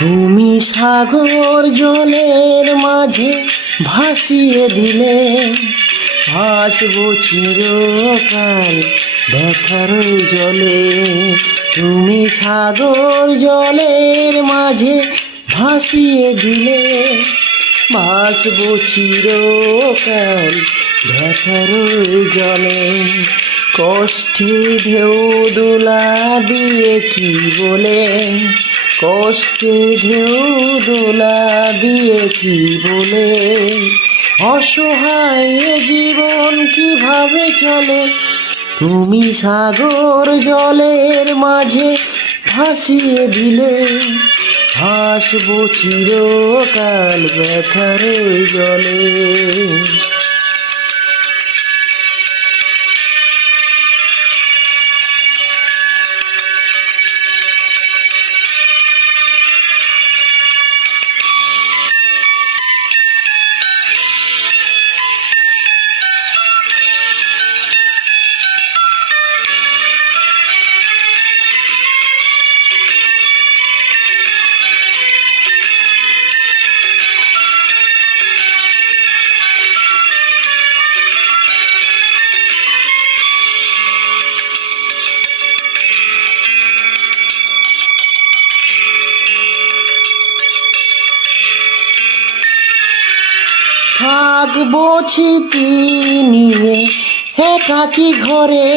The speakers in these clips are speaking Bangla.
তুমি সাগর জলের মাঝে ভাসিয়ে দিলে, ভাসবো চিরকাল ব্যথার জলে। তুমি সাগর জলের মাঝে ভাসিয়ে দিলে, ভাসবো চিরকাল ব্যথার জলে। কষ্টে ঢেউ দোলা দিয়ে কি বলে, কষ্টে ঢেউ দোলা দিয়ে কি বলে, অসহায় জীবন কিভাবে চলে। তুমি সাগর জলের মাঝে ভাসিয়ে দিলে, ভাসবো চিরকাল ব্যথার জলে। থাকবো স্মৃতি নিয়ে একাকী ঘরে,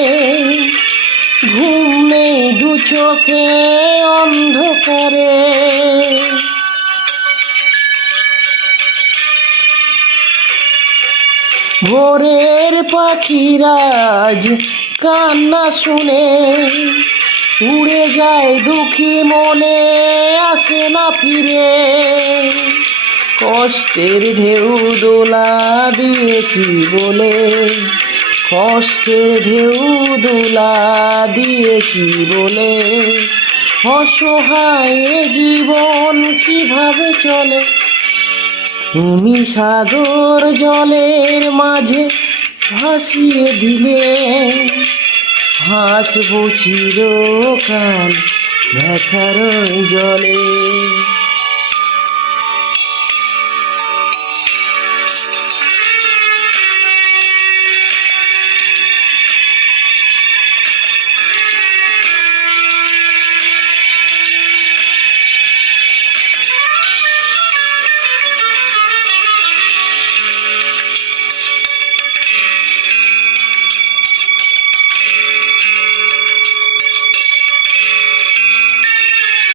ঘুম নেই দু চোখে অন্ধকারে। ভোরের পাখিরা আজ কান্না শুনে, উড়ে যায় দুঃখী মনে আসে না ফিরে। কষ্টের ঢেউ দোলা দিয়ে কি বলে, কষ্টের ঢেউ দোলা দিয়ে কি বলে, অসহায় জীবন কিভাবে চলে। তুমি সাগর জলের মাঝে ভাসিয়ে দিলে, ভাসবো চিরকাল ব্যথার জলে।